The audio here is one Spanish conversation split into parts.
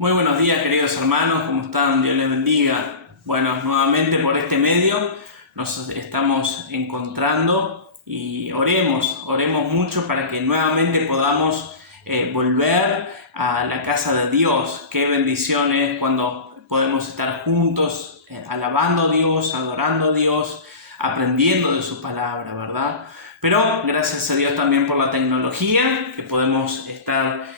Muy buenos días, queridos hermanos, ¿cómo están? Dios les bendiga. Bueno, nuevamente por este medio nos estamos encontrando y oremos mucho para que nuevamente podamos volver a la casa de Dios. Qué bendición es cuando podemos estar juntos, alabando a Dios, adorando a Dios, aprendiendo de su palabra, ¿verdad? Pero gracias a Dios también por la tecnología que podemos estar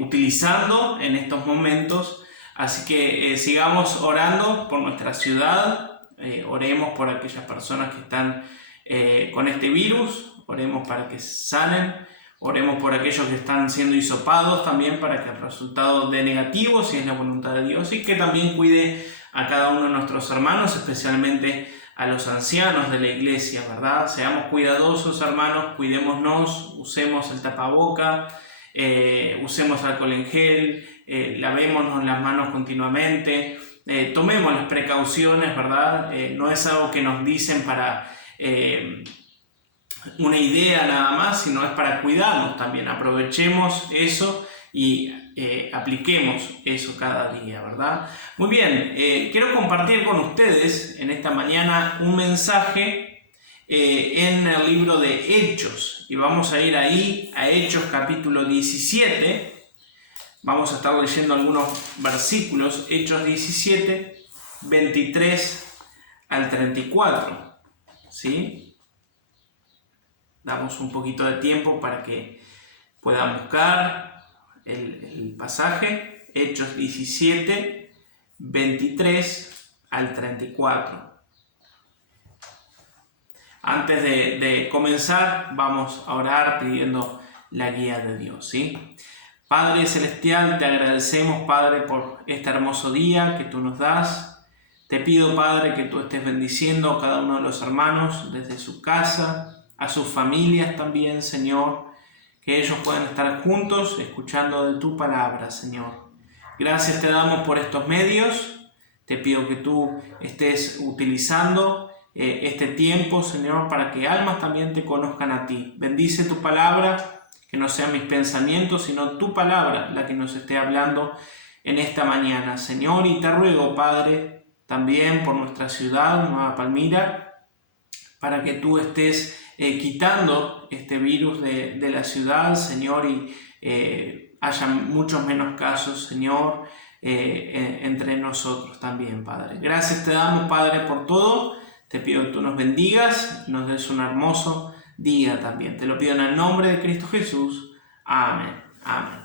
utilizando en estos momentos. Así que sigamos orando por nuestra ciudad, oremos por aquellas personas que están con este virus, oremos para que sanen, oremos por aquellos que están siendo hisopados también para que el resultado dé negativo si es la voluntad de Dios, y que también cuide a cada uno de nuestros hermanos, especialmente a los ancianos de la iglesia, ¿verdad? Seamos cuidadosos, hermanos, cuidémonos, usemos el tapaboca, usemos alcohol en gel, lavémonos las manos continuamente, tomemos las precauciones, ¿verdad? No es algo que nos dicen para una idea nada más, sino es para cuidarnos también. Aprovechemos eso y apliquemos eso cada día, ¿verdad? Muy bien, quiero compartir con ustedes en esta mañana un mensaje en el libro de Hechos, y vamos a ir ahí a Hechos capítulo 17. Vamos a estar leyendo algunos versículos, Hechos 17, 23 al 34, ¿sí? Damos un poquito de tiempo para que puedan buscar el pasaje, Hechos 17, 23 al 34. Antes de comenzar, vamos a orar pidiendo la guía de Dios, ¿sí? Padre Celestial, te agradecemos, Padre, por este hermoso día que tú nos das. Te pido, Padre, que tú estés bendiciendo a cada uno de los hermanos desde su casa, a sus familias también, Señor, que ellos puedan estar juntos escuchando de tu palabra, Señor. Gracias te damos por estos medios. Te pido que tú estés utilizando este tiempo, Señor, para que almas también te conozcan a ti. Bendice tu palabra, que no sean mis pensamientos, sino tu palabra la que nos esté hablando en esta mañana, Señor. Y te ruego, Padre, también por nuestra ciudad, Nueva Palmira, para que tú estés quitando este virus de la ciudad, Señor, y haya muchos menos casos, Señor, entre nosotros también, Padre. Gracias te damos, Padre, por todo. Te pido que tú nos bendigas, nos des un hermoso día también. Te lo pido en el nombre de Cristo Jesús. Amén. Amén.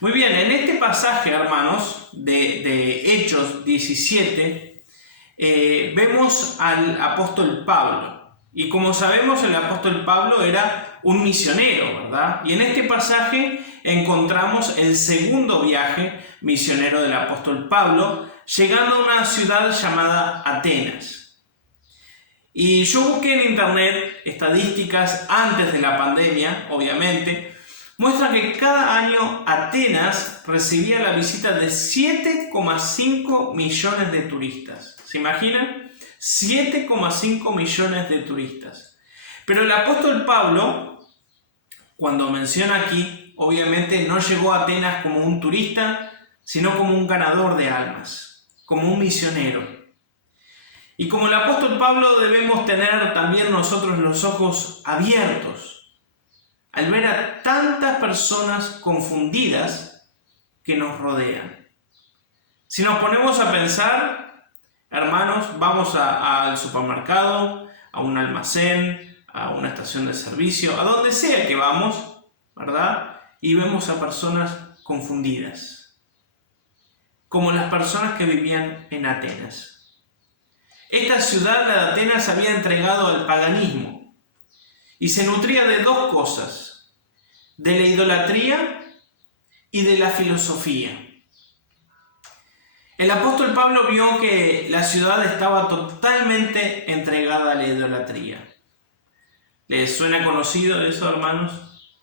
Muy bien, en este pasaje, hermanos, de Hechos 17, vemos al apóstol Pablo. Y como sabemos, el apóstol Pablo era un misionero, ¿verdad? Y en este pasaje encontramos el segundo viaje misionero del apóstol Pablo, llegando a una ciudad llamada Atenas. Y yo busqué en internet estadísticas antes de la pandemia, obviamente, muestran que cada año Atenas recibía la visita de 7,5 millones de turistas. ¿Se imaginan? 7,5 millones de turistas. Pero el apóstol Pablo, cuando menciona aquí, obviamente no llegó a Atenas como un turista, sino como un ganador de almas, como un misionero. Y como el apóstol Pablo debemos tener también nosotros los ojos abiertos al ver a tantas personas confundidas que nos rodean. Si nos ponemos a pensar, hermanos, vamos al supermercado, a un almacén, a una estación de servicio, a donde sea que vamos, ¿verdad? Y vemos a personas confundidas, como las personas que vivían en Atenas. Esta ciudad, la de Atenas, había entregado al paganismo y se nutría de dos cosas: de la idolatría y de la filosofía. El apóstol Pablo vio que la ciudad estaba totalmente entregada a la idolatría. ¿Les suena conocido eso, hermanos?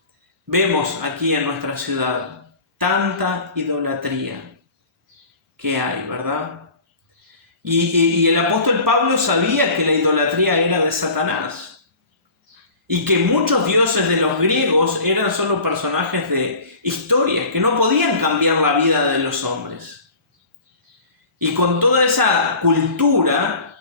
Vemos aquí en nuestra ciudad tanta idolatría que hay, ¿verdad? Y el apóstol Pablo sabía que la idolatría era de Satanás. y que muchos dioses de los griegos eran solo personajes de historias, que no podían cambiar la vida de los hombres. Y con toda esa cultura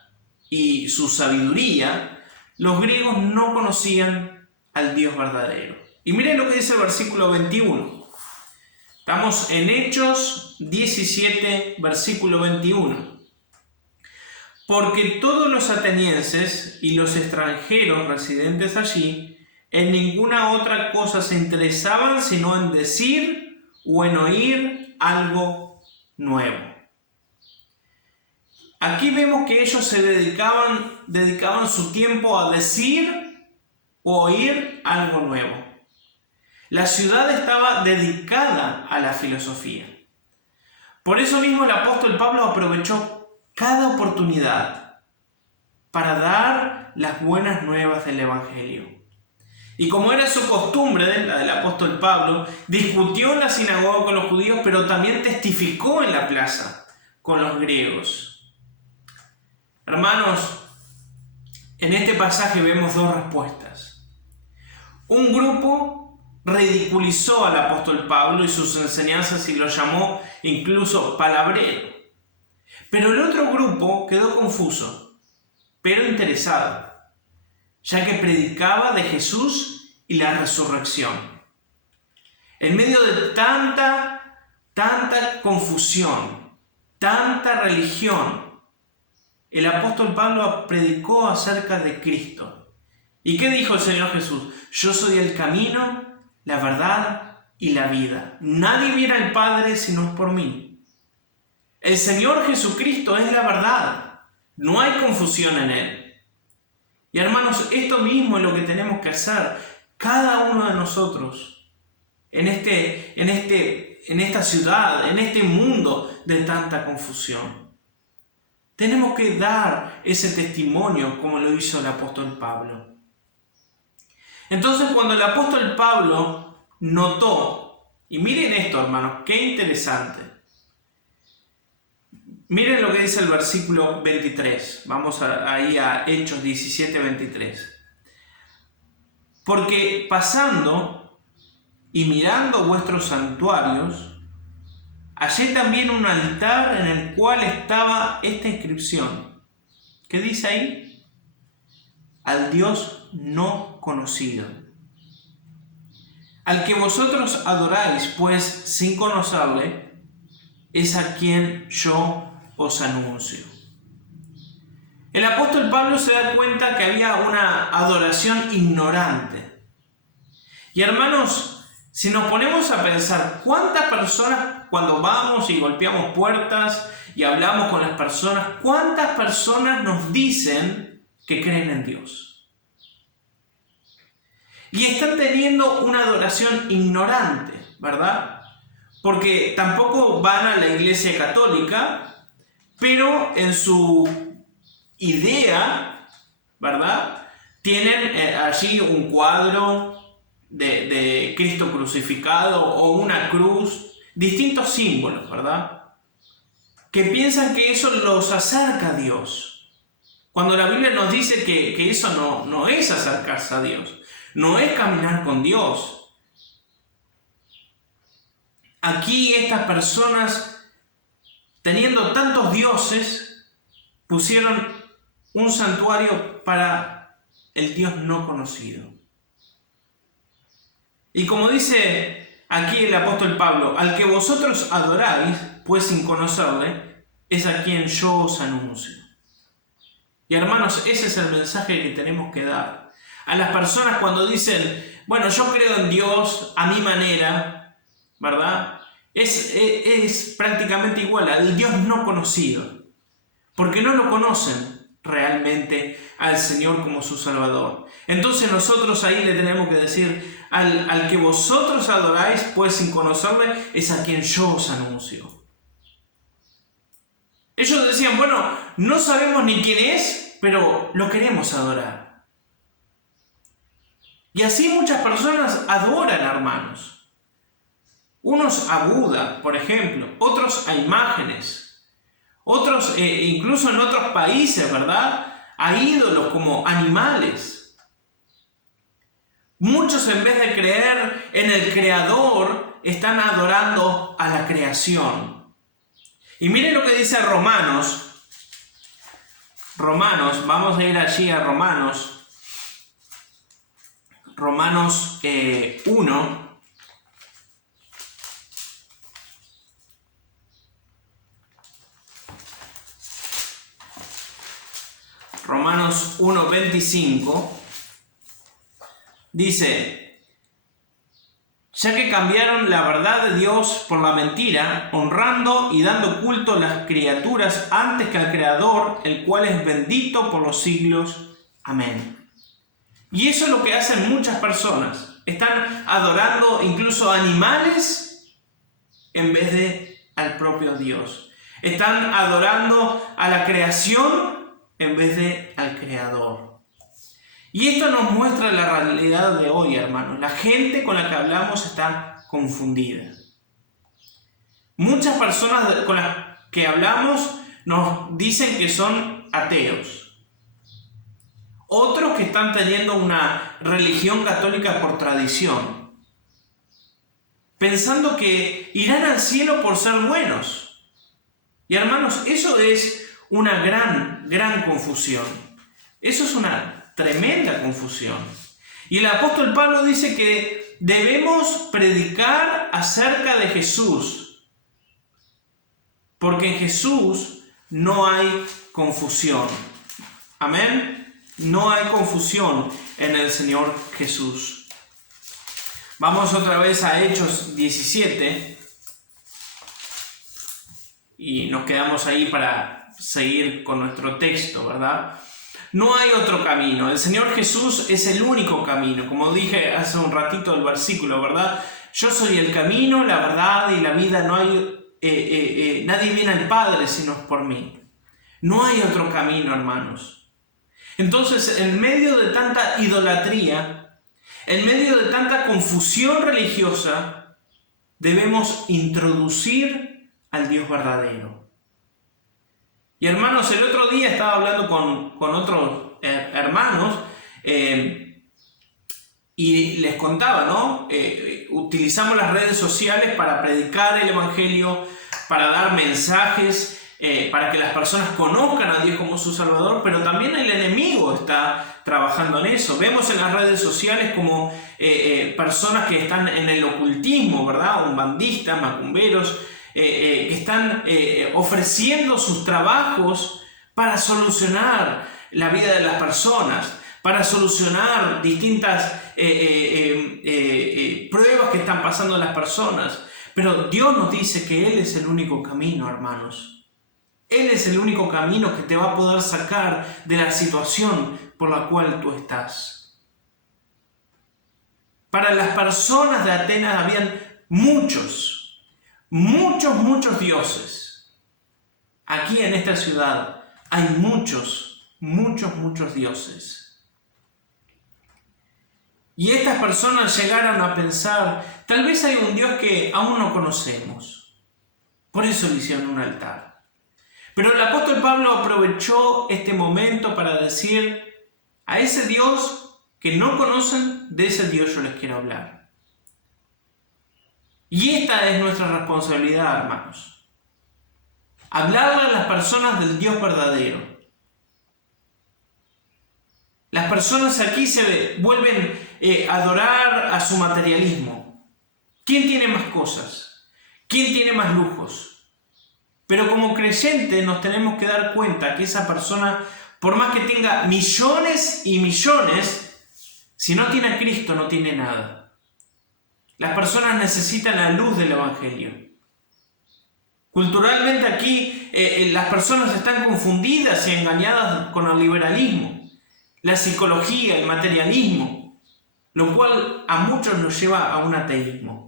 y su sabiduría, los griegos no conocían al Dios verdadero. Y miren lo que dice el versículo 21. Estamos en Hechos 17, versículo 21. Porque todos los atenienses y los extranjeros residentes allí en ninguna otra cosa se interesaban sino en decir o en oír algo nuevo. Aquí vemos que ellos se dedicaban su tiempo a decir o oír algo nuevo. La ciudad estaba dedicada a la filosofía. Por eso mismo el apóstol Pablo aprovechó cada oportunidad para dar las buenas nuevas del Evangelio. Y como era su costumbre, la del apóstol Pablo, discutió en la sinagoga con los judíos, pero también testificó en la plaza con los griegos. Hermanos, en este pasaje vemos dos respuestas. Un grupo ridiculizó al apóstol Pablo y sus enseñanzas y lo llamó incluso palabrero. Pero el otro grupo quedó confuso, pero interesado, ya que predicaba de Jesús y la resurrección. En medio de tanta confusión, tanta religión, el apóstol Pablo predicó acerca de Cristo. ¿Y qué dijo el Señor Jesús? Yo soy el camino, la verdad y la vida. Nadie viene al Padre si no es por mí. El Señor Jesucristo es la verdad. No hay confusión en Él. Y hermanos, esto mismo es lo que tenemos que hacer cada uno de nosotros en esta ciudad, en este mundo de tanta confusión. Tenemos que dar ese testimonio como lo hizo el apóstol Pablo. Entonces, cuando el apóstol Pablo notó, y miren esto, hermanos, qué interesante. Miren lo que dice el versículo 23. Vamos ahí a Hechos 17, 23. Porque pasando y mirando vuestros santuarios, hallé también un altar en el cual estaba esta inscripción. ¿Qué dice ahí? Al Dios no conocido. Al que vosotros adoráis, pues sin conocerle, es a quien yo os anuncio. El apóstol Pablo se da cuenta que había una adoración ignorante. Y hermanos, si nos ponemos a pensar, ¿cuántas personas cuando vamos y golpeamos puertas y hablamos con las personas, cuántas personas nos dicen que creen en Dios? Y están teniendo una adoración ignorante, ¿verdad? Porque tampoco van a la iglesia católica, pero en su idea, ¿verdad? Tienen allí un cuadro de Cristo crucificado o una cruz, distintos símbolos, ¿verdad? Que piensan que eso los acerca a Dios. Cuando la Biblia nos dice que eso no es acercarse a Dios, no es caminar con Dios. Aquí estas personas, teniendo tantos dioses, pusieron un santuario para el Dios no conocido. Y como dice aquí el apóstol Pablo, al que vosotros adoráis, pues sin conocerle, es a quien yo os anuncio. Y hermanos, ese es el mensaje que tenemos que dar. A las personas cuando dicen, bueno, yo creo en Dios a mi manera, ¿verdad? Es prácticamente igual al Dios no conocido, porque no lo conocen realmente al Señor como su Salvador. Entonces nosotros ahí le tenemos que decir, al que vosotros adoráis, pues sin conocerle, es a quien yo os anuncio. Ellos decían, bueno, no sabemos ni quién es, pero lo queremos adorar. Y así muchas personas adoran, hermanos. Unos a Buda, por ejemplo, otros a imágenes, otros incluso en otros países, ¿verdad? A ídolos como animales. Muchos, en vez de creer en el Creador, están adorando a la creación. Y miren lo que dice Romanos. Vamos a ir allí a Romanos 1. Romanos 1:25 dice: ya que cambiaron la verdad de Dios por la mentira, honrando y dando culto a las criaturas antes que al Creador, el cual es bendito por los siglos. Amén. Y eso es lo que hacen muchas personas. Están adorando incluso animales en vez de al propio Dios. Están adorando a la creación en vez de al Creador. Y esto nos muestra la realidad de hoy, hermanos. La gente con la que hablamos está confundida. Muchas personas con las que hablamos nos dicen que son ateos. Otros que están teniendo una religión católica por tradición, pensando que irán al cielo por ser buenos. Y hermanos, eso es una gran confusión. Eso es una tremenda confusión. Y el apóstol Pablo dice que debemos predicar acerca de Jesús, porque en Jesús no hay confusión. Amén. No hay confusión en el Señor Jesús. Vamos otra vez a Hechos 17 y nos quedamos ahí para seguir con nuestro texto, ¿verdad? No hay otro camino. El Señor Jesús es el único camino. Como dije hace un ratito el versículo, ¿verdad? Yo soy el camino, la verdad y la vida. No hay, nadie viene al Padre sino por mí. No hay otro camino, hermanos. Entonces, en medio de tanta idolatría, en medio de tanta confusión religiosa, debemos introducir al Dios verdadero. Y hermanos, el otro día estaba hablando con otros hermanos y les contaba, ¿no? Utilizamos las redes sociales para predicar el Evangelio, para dar mensajes, para que las personas conozcan a Dios como su Salvador, pero también el enemigo está trabajando en eso. Vemos en las redes sociales como personas que están en el ocultismo, ¿verdad? Umbandistas, macumberos, que están ofreciendo sus trabajos para solucionar la vida de las personas, para solucionar distintas pruebas que están pasando las personas. Pero Dios nos dice que Él es el único camino, hermanos. Él es el único camino que te va a poder sacar de la situación por la cual tú estás. Para las personas de Atenas habían muchos dioses. Aquí en esta ciudad hay muchos dioses. Y estas personas llegaron a pensar, tal vez hay un Dios que aún no conocemos. Por eso le hicieron un altar. Pero el apóstol Pablo aprovechó este momento para decir, a ese Dios que no conocen, de ese Dios yo les quiero hablar. Y esta es nuestra responsabilidad, hermanos. Hablarle a las personas del Dios verdadero. Las personas aquí se vuelven a adorar a su materialismo. ¿Quién tiene más cosas? ¿Quién tiene más lujos? Pero como creyentes nos tenemos que dar cuenta que esa persona, por más que tenga millones y millones, si no tiene a Cristo no tiene nada. Las personas necesitan la luz del Evangelio. Culturalmente aquí las personas están confundidas y engañadas con el liberalismo, la psicología, el materialismo, lo cual a muchos nos lleva a un ateísmo.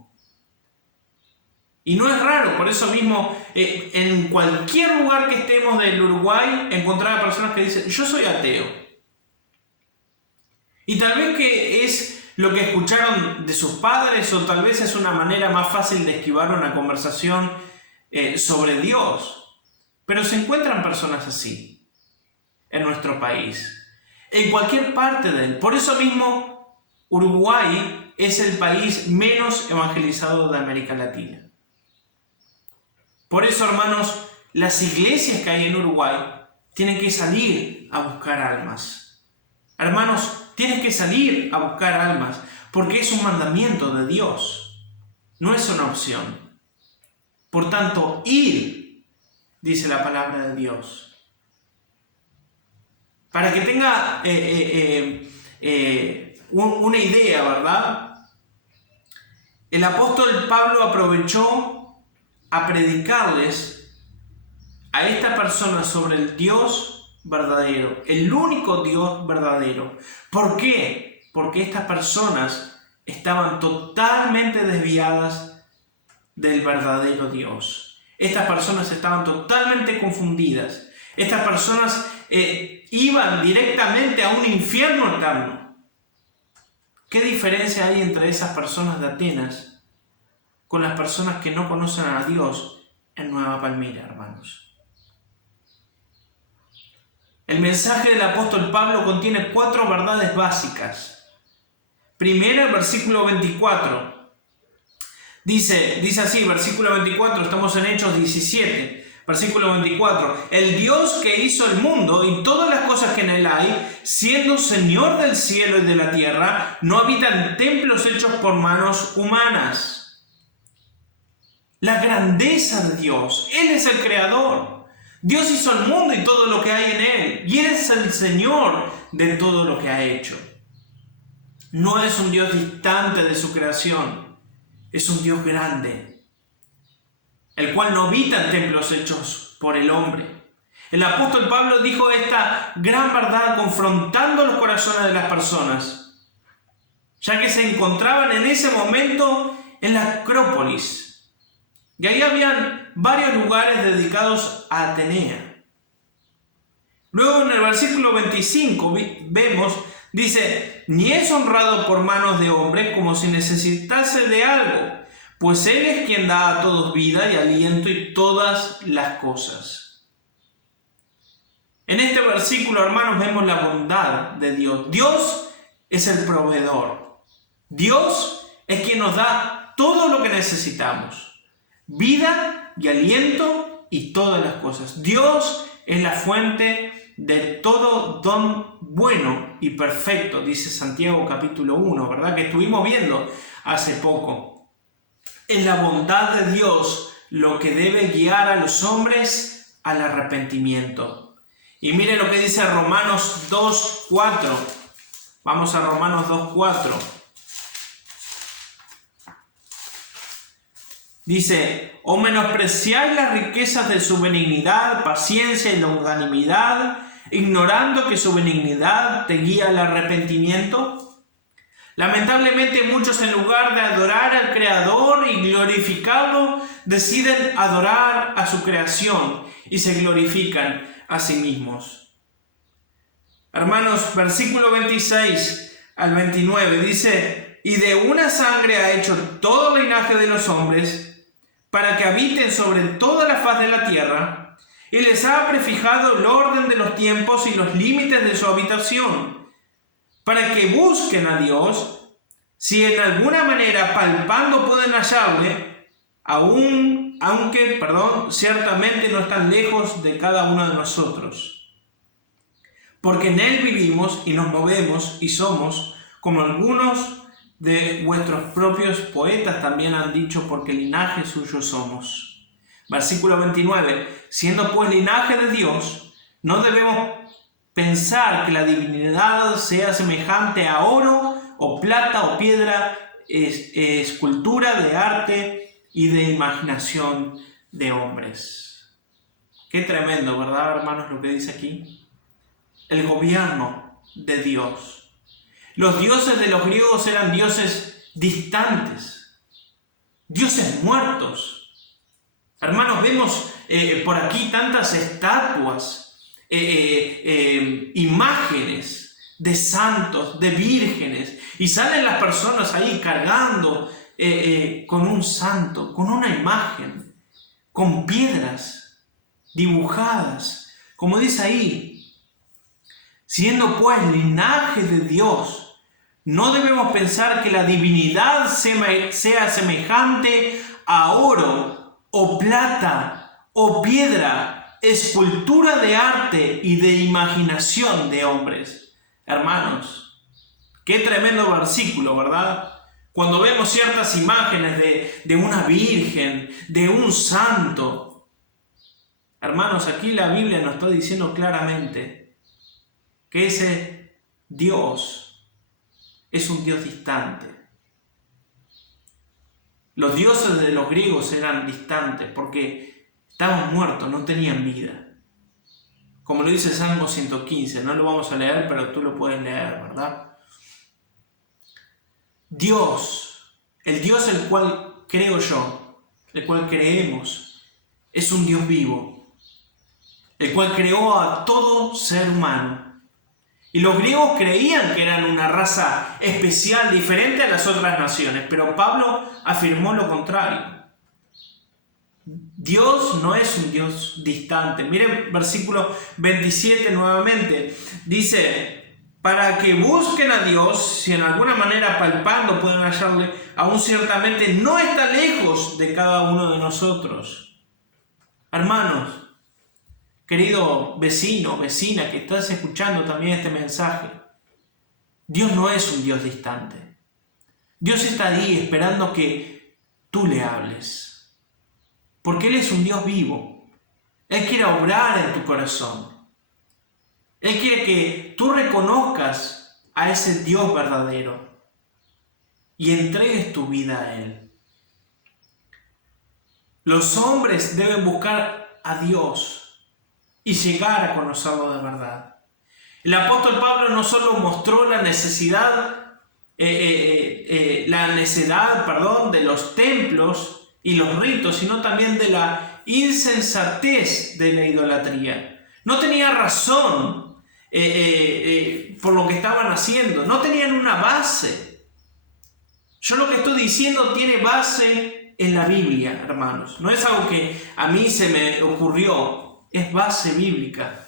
Y no es raro, por eso mismo, en cualquier lugar que estemos del Uruguay, encontrar a personas que dicen, yo soy ateo. Y tal vez que es lo que escucharon de sus padres, o tal vez es una manera más fácil de esquivar una conversación sobre Dios. Pero se encuentran personas así en nuestro país, en cualquier parte de él. Por eso mismo, Uruguay es el país menos evangelizado de América Latina. Por eso, hermanos, las iglesias que hay en Uruguay tienen que salir a buscar almas. Hermanos, tienes que salir a buscar almas porque es un mandamiento de Dios, no es una opción. Por tanto, ir, dice la palabra de Dios. Para que tenga una idea, ¿verdad? El apóstol Pablo aprovechó a predicarles a esta persona sobre el Dios verdadero, el único Dios verdadero. ¿Por qué? Porque estas personas estaban totalmente desviadas del verdadero Dios. Estas personas estaban totalmente confundidas. Estas personas iban directamente a un infierno eterno. ¿Qué diferencia hay entre esas personas de Atenas con las personas que no conocen a Dios en Nueva Palmira, hermanos? El mensaje del apóstol Pablo contiene 4 verdades básicas. Primero, el versículo 24. Dice así, versículo 24, estamos en Hechos 17. Versículo 24, el Dios que hizo el mundo y todas las cosas que en él hay, siendo Señor del cielo y de la tierra, no habita en templos hechos por manos humanas. La grandeza de Dios, Él es el creador. Dios hizo el mundo y todo lo que hay en él, y Él es el Señor de todo lo que ha hecho. No es un Dios distante de su creación, es un Dios grande, el cual no habita en templos hechos por el hombre. El apóstol Pablo dijo esta gran verdad confrontando los corazones de las personas, ya que se encontraban en ese momento en la Acrópolis. Y ahí habían varios lugares dedicados a Atenea. Luego en el versículo 25 vemos, dice, ni es honrado por manos de hombre como si necesitase de algo, pues Él es quien da a todos vida y aliento y todas las cosas. En este versículo, hermanos, vemos la bondad de Dios. Dios es el proveedor. Dios es quien nos da todo lo que necesitamos. Vida y aliento y todas las cosas. Dios es la fuente de todo don bueno y perfecto, dice Santiago capítulo 1, ¿verdad? Que estuvimos viendo hace poco. Es la bondad de Dios lo que debe guiar a los hombres al arrepentimiento. Y mire lo que dice Romanos 2:4. Vamos a Romanos 2:4. Dice, ¿o menospreciáis las riquezas de su benignidad, paciencia y longanimidad, ignorando que su benignidad te guía al arrepentimiento? Lamentablemente muchos, en lugar de adorar al Creador y glorificarlo, deciden adorar a su creación y se glorifican a sí mismos. Hermanos, versículo 26 al 29 dice, y de una sangre ha hecho todo el linaje de los hombres, para que habiten sobre toda la faz de la tierra, y les ha prefijado el orden de los tiempos y los límites de su habitación, para que busquen a Dios, si en alguna manera palpando pueden hallarle, aunque ciertamente no están lejos de cada uno de nosotros. Porque en Él vivimos y nos movemos y somos, como algunos de vuestros propios poetas también han dicho, porque linaje suyo somos. Versículo 29, siendo pues linaje de Dios, no debemos pensar que la divinidad sea semejante a oro o plata o piedra, escultura de arte y de imaginación de hombres. Qué tremendo, ¿verdad, hermanos, lo que dice aquí? El gobierno de Dios. Los dioses de los griegos eran dioses distantes, dioses muertos. Hermanos, vemos por aquí tantas estatuas, imágenes de santos, de vírgenes, y salen las personas ahí cargando con un santo, con una imagen, con piedras dibujadas, como dice ahí, siendo pues linaje de Dios, No debemos pensar que la divinidad sea semejante a oro o plata o piedra, escultura de arte y de imaginación de hombres. Hermanos, qué tremendo versículo, ¿verdad? Cuando vemos ciertas imágenes de una virgen, de un santo. Hermanos, aquí la Biblia nos está diciendo claramente que ese Dios es un Dios distante. Los dioses de los griegos eran distantes porque estaban muertos, no tenían vida. Como lo dice Salmo 115, no lo vamos a leer, pero tú lo puedes leer, ¿verdad? Dios, el Dios el cual creo yo, el cual creemos, es un Dios vivo, el cual creó a todo ser humano. Y los griegos creían que eran una raza especial, diferente a las otras naciones, pero Pablo afirmó lo contrario. Dios no es un Dios distante. Miren versículo 27 nuevamente. Dice, para que busquen a Dios, si en alguna manera palpando pueden hallarle, aún ciertamente no está lejos de cada uno de nosotros. Hermanos, querido vecino, vecina que estás escuchando también este mensaje, Dios no es un Dios distante. Dios está ahí esperando que tú le hables. Porque Él es un Dios vivo. Él quiere obrar en tu corazón. Él quiere que tú reconozcas a ese Dios verdadero y entregues tu vida a Él. Los hombres deben buscar a Dios y llegar a conocerlo de verdad. El apóstol Pablo no solo mostró la necedad de los templos y los ritos, sino también de la insensatez de la idolatría. No tenía razón por lo que estaban haciendo, no tenían una base. Yo lo que estoy diciendo tiene base en la Biblia, hermanos. No es algo que a mí se me ocurrió. Es base bíblica.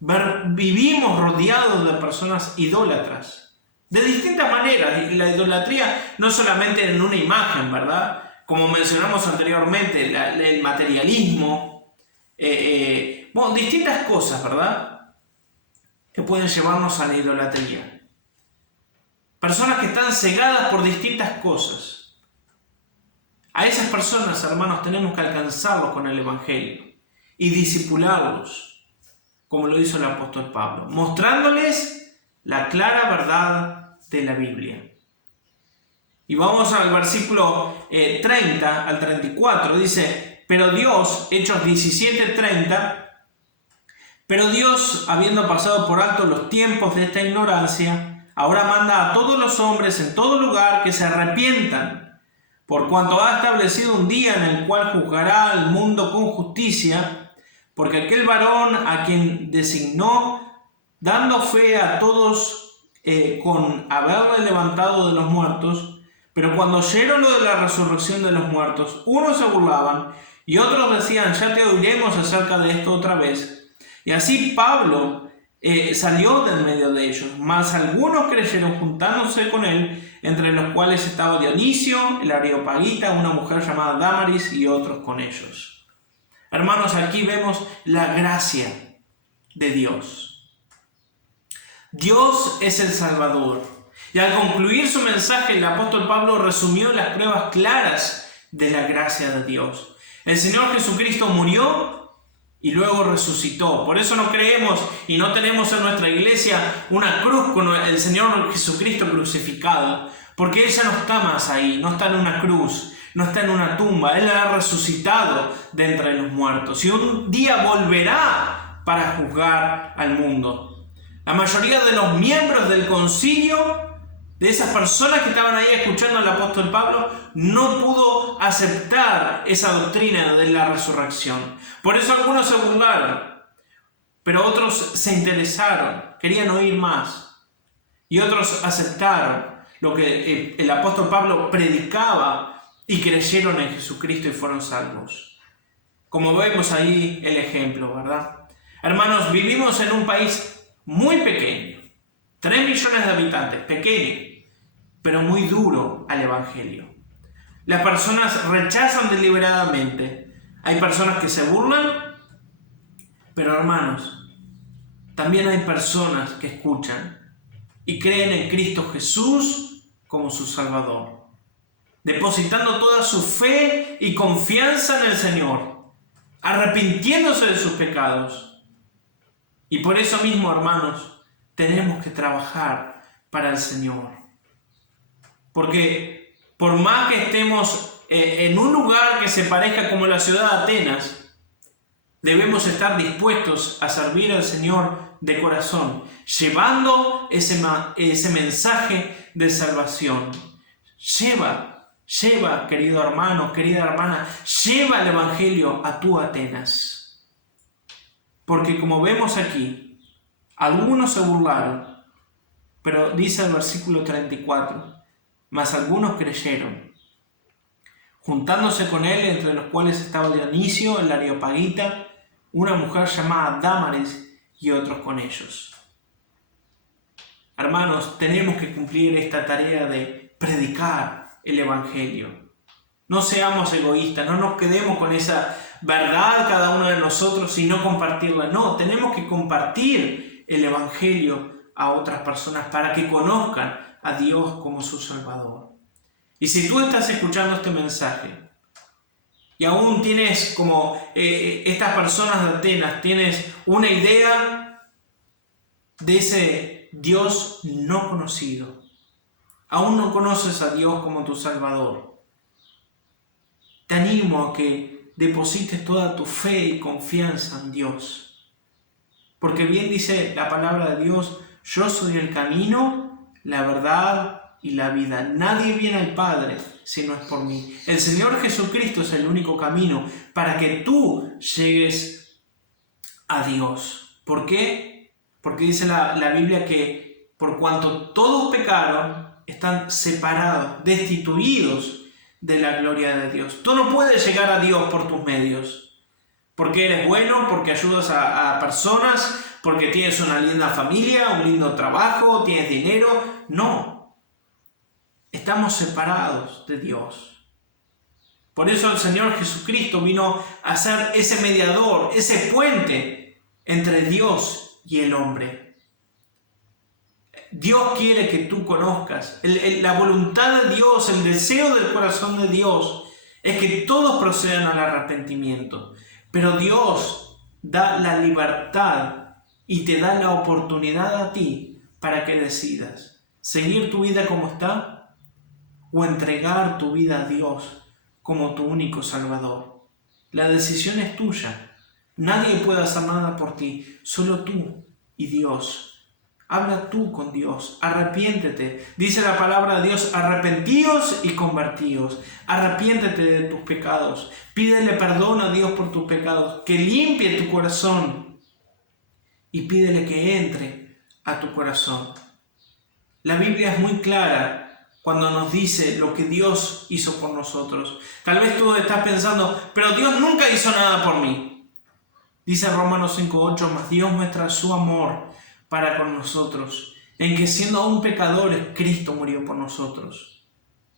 Vivimos rodeados de personas idólatras. De distintas maneras. La idolatría no solamente en una imagen, ¿verdad? Como mencionamos anteriormente, el materialismo. Distintas cosas, ¿verdad? Que pueden llevarnos a la idolatría. Personas que están cegadas por distintas cosas. A esas personas, hermanos, tenemos que alcanzarlos con el Evangelio y discipularlos, como lo hizo el apóstol Pablo, mostrándoles la clara verdad de la Biblia. Y vamos al versículo 30 al 34, dice, pero Dios, Hechos 17:30, pero Dios, habiendo pasado por alto los tiempos de esta ignorancia, ahora manda a todos los hombres en todo lugar que se arrepientan, por cuanto ha establecido un día en el cual juzgará al mundo con justicia, porque aquel varón a quien designó, dando fe a todos con haberle levantado de los muertos, pero cuando oyeron lo de la resurrección de los muertos, unos se burlaban y otros decían, ya te oiremos acerca de esto otra vez. Y así Pablo salió del medio de ellos, mas algunos creyeron juntándose con él, entre los cuales estaba Dionisio, el Areopagita, una mujer llamada Dámaris y otros con ellos. Hermanos, aquí vemos la gracia de Dios. Dios es el Salvador. Y al concluir su mensaje, el apóstol Pablo resumió las pruebas claras de la gracia de Dios. El Señor Jesucristo murió y luego resucitó. Por eso no creemos y no tenemos en nuestra iglesia una cruz con el Señor Jesucristo crucificado. Porque Él ya no está más ahí, no está en una cruz. No está en una tumba, Él ha resucitado de entre los muertos y un día volverá para juzgar al mundo. La mayoría de los miembros del concilio, de esas personas que estaban ahí escuchando al apóstol Pablo, no pudo aceptar esa doctrina de la resurrección. Por eso algunos se burlaron, pero otros se interesaron, querían oír más. Y otros aceptaron lo que el apóstol Pablo predicaba y creyeron en Jesucristo y fueron salvos. Como vemos ahí el ejemplo, ¿verdad? Hermanos, vivimos en un país muy pequeño. 3 millones de habitantes, pequeño, pero muy duro al Evangelio. Las personas rechazan deliberadamente. Hay personas que se burlan, pero hermanos, también hay personas que escuchan y creen en Cristo Jesús como su Salvador, depositando toda su fe y confianza en el Señor, arrepintiéndose de sus pecados. Y por eso mismo, hermanos, tenemos que trabajar para el Señor. Porque por más que estemos en un lugar que se parezca como la ciudad de Atenas, debemos estar dispuestos a servir al Señor de corazón, llevando ese mensaje de salvación. Lleva, querido hermano, querida hermana, lleva el Evangelio a tu Atenas. Porque como vemos aquí, algunos se burlaron, pero dice el versículo 34, mas algunos creyeron, juntándose con él, entre los cuales estaba Dionisio, el Areopagita, una mujer llamada Dámaris y otros con ellos. Hermanos, tenemos que cumplir esta tarea de predicar el Evangelio. No seamos egoístas, no nos quedemos con esa verdad cada uno de nosotros y no compartirla. No, tenemos que compartir el Evangelio a otras personas para que conozcan a Dios como su Salvador. Y si tú estás escuchando este mensaje y aún tienes como estas personas de Atenas, tienes una idea de ese Dios no conocido, aún no conoces a Dios como tu Salvador, te animo a que deposites toda tu fe y confianza en Dios. Porque bien dice la palabra de Dios, yo soy el camino, la verdad y la vida. Nadie viene al Padre si no es por mí. El Señor Jesucristo es el único camino para que tú llegues a Dios. ¿Por qué? Porque dice la Biblia que por cuanto todos pecaron, están separados, destituidos de la gloria de Dios. Tú no puedes llegar a Dios por tus medios. Porque eres bueno, porque ayudas a personas, porque tienes una linda familia, un lindo trabajo, tienes dinero. No. Estamos separados de Dios. Por eso el Señor Jesucristo vino a ser ese mediador, ese puente entre Dios y el hombre. Dios quiere que tú conozcas. La voluntad de Dios, el deseo del corazón de Dios es que todos procedan al arrepentimiento. Pero Dios da la libertad y te da la oportunidad a ti para que decidas seguir tu vida como está o entregar tu vida a Dios como tu único Salvador. La decisión es tuya. Nadie puede hacer nada por ti, solo tú y Dios. Habla tú con Dios, arrepiéntete. Dice la palabra de Dios, arrepentíos y convertíos. Arrepiéntete de tus pecados. Pídele perdón a Dios por tus pecados, que limpie tu corazón y pídele que entre a tu corazón. La Biblia es muy clara cuando nos dice lo que Dios hizo por nosotros. Tal vez tú estás pensando, pero Dios nunca hizo nada por mí. Dice Romanos 5:8, mas Dios muestra su amor para con nosotros, en que siendo aún pecadores, Cristo murió por nosotros.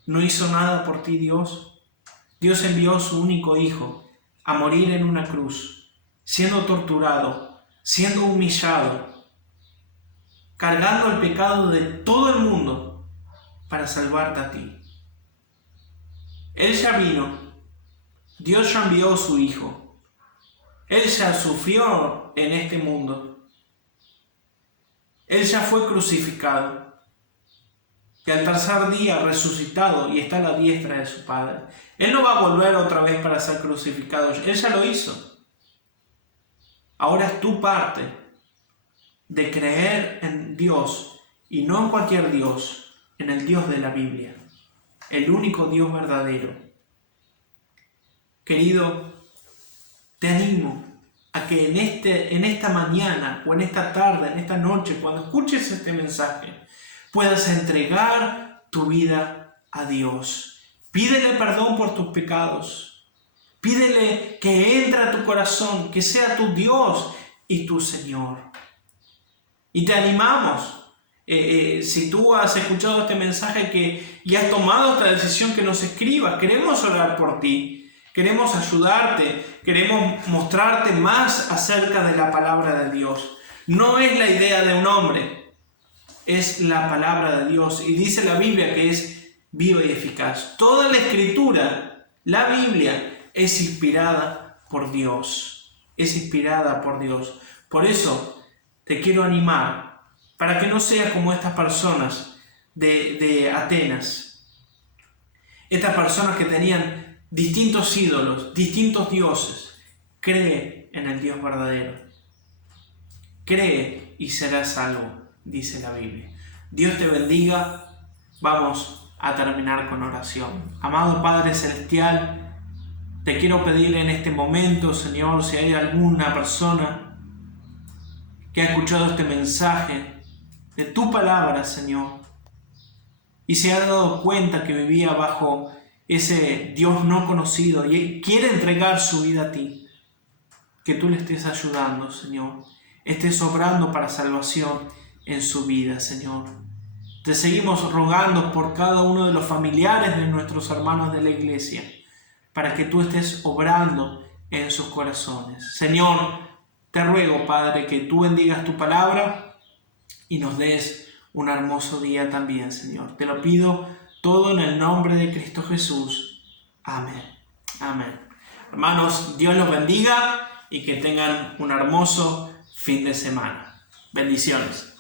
¿No hizo nada por ti Dios? Dios envió a su único Hijo a morir en una cruz, siendo torturado, siendo humillado, cargando el pecado de todo el mundo para salvarte a ti. Él ya vino, Dios ya envió a su Hijo, Él ya sufrió en este mundo, Él ya fue crucificado y al tercer día resucitado y está a la diestra de su Padre. Él no va a volver otra vez para ser crucificado, Él ya lo hizo. Ahora es tu parte de creer en Dios y no en cualquier Dios, en el Dios de la Biblia, el único Dios verdadero. Querido, te animo a que en esta mañana o en esta tarde, en esta noche, cuando escuches este mensaje, puedas entregar tu vida a Dios. Pídele perdón por tus pecados. Pídele que entre a tu corazón, que sea tu Dios y tu Señor. Y te animamos si tú has escuchado este mensaje y has tomado esta decisión, que nos escribas. Queremos orar por ti, queremos ayudarte, queremos mostrarte más acerca de la palabra de Dios. No es la idea de un hombre, es la palabra de Dios. Y dice la Biblia que es viva y eficaz. Toda la Escritura, la Biblia, es inspirada por Dios. Es inspirada por Dios. Por eso te quiero animar para que no seas como estas personas de Atenas. Estas personas que tenían distintos ídolos, distintos dioses. Cree en el Dios verdadero. Cree y serás salvo, dice la Biblia. Dios te bendiga. Vamos a terminar con oración. Amado Padre Celestial, te quiero pedir en este momento, Señor, si hay alguna persona que ha escuchado este mensaje de tu palabra, Señor, y se ha dado cuenta que vivía bajo ese Dios no conocido y quiere entregar su vida a ti, que tú le estés ayudando, Señor, estés obrando para salvación en su vida, Señor. Te seguimos rogando por cada uno de los familiares de nuestros hermanos de la iglesia, para que tú estés obrando en sus corazones. Señor, te ruego, Padre, que tú bendigas tu palabra y nos des un hermoso día también, Señor. Te lo pido todo en el nombre de Cristo Jesús. Amén. Amén. Hermanos, Dios los bendiga y que tengan un hermoso fin de semana. Bendiciones.